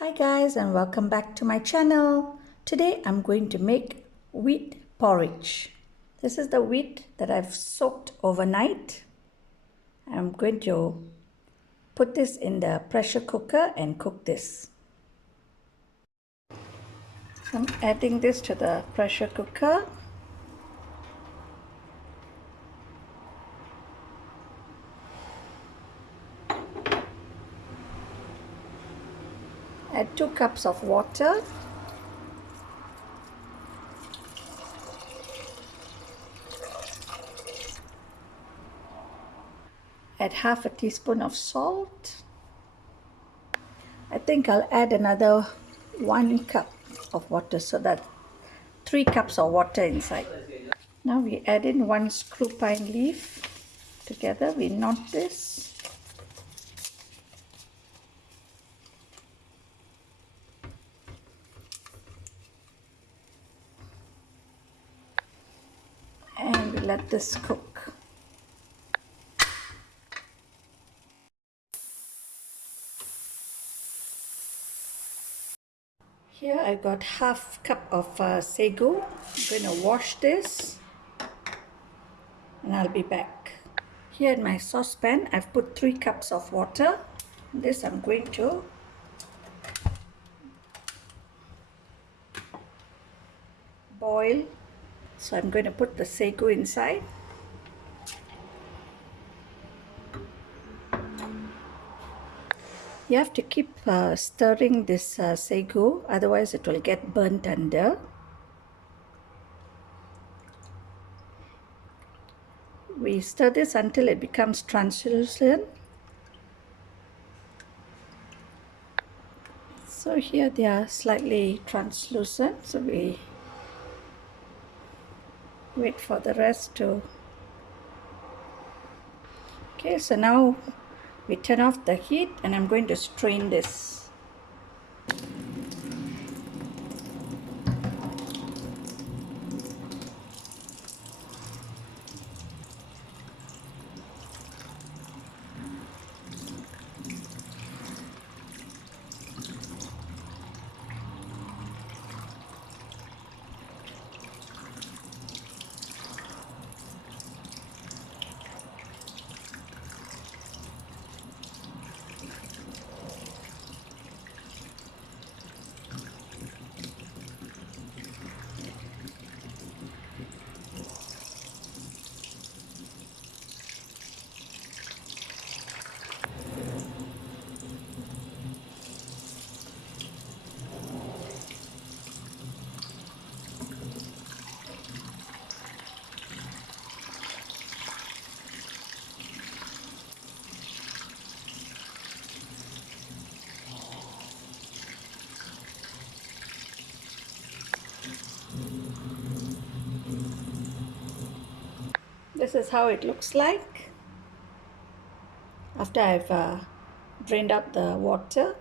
Hi guys, and welcome back to my channel. Today I'm going to make wheat porridge. This is the wheat that I've soaked overnight. I'm going to put this in the pressure cooker and cook this. I'm adding this to the pressure cooker. Add 2 cups of water. Add half a teaspoon of salt. I think I'll add another 1 cup of water, so that 3 cups of water inside. Now we add in 1 screwpine leaf. Together we knot this. And we let this cook. Here I got half cup of sago. I'm going to wash this and I'll be back. Here in my saucepan I've put 3 cups of water. This I'm going to boil. So I'm going to put the sago inside. You have to keep stirring this sago, otherwise it will get burnt under. We stir this until it becomes translucent. So here they are slightly translucent, so we wait for the rest to... Okay, so now we turn off the heat and I'm going to strain this. This is how it looks like after I've drained up the water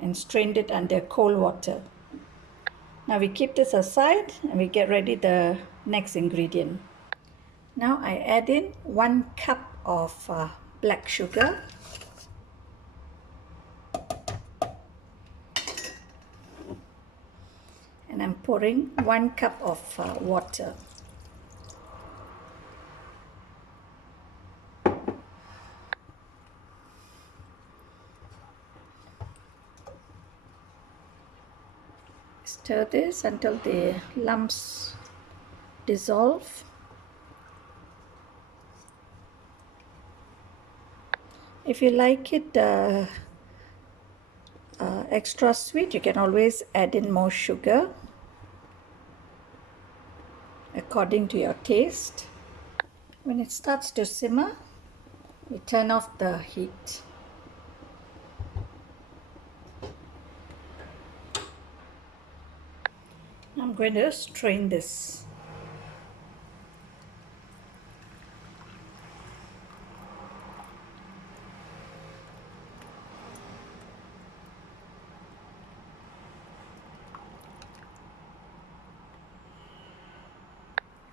and strained it under cold water. Now we keep this aside and we get ready the next ingredient. Now I add in 1 cup of black sugar. And I'm pouring 1 cup of water. Stir this until the lumps dissolve. If you like it extra sweet, you can always add in more sugar according to your taste. When it starts to simmer, we turn off the heat. I'm going to strain this.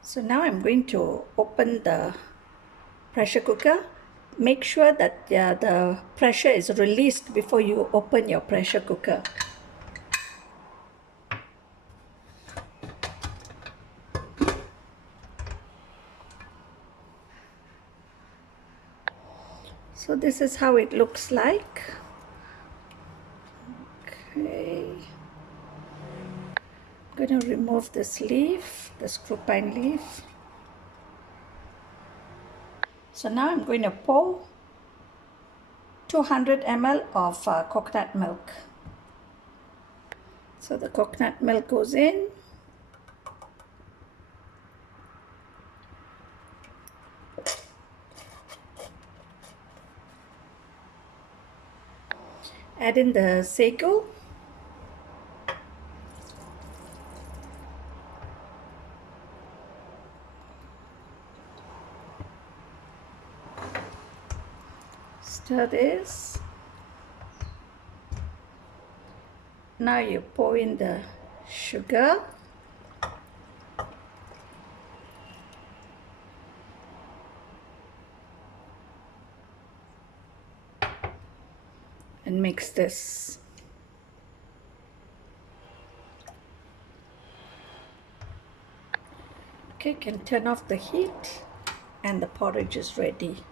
So now I'm going to open the pressure cooker. Make sure that the pressure is released before you open your pressure cooker. this is how it looks like. Okay. I'm going to remove this leaf, the screwpine leaf. So now I'm going to pour 200 ml of coconut milk. So the coconut milk goes in. Add in the sago. Stir this. Now you pour in the sugar. And mix this. Okay, can turn off the heat and the porridge is ready.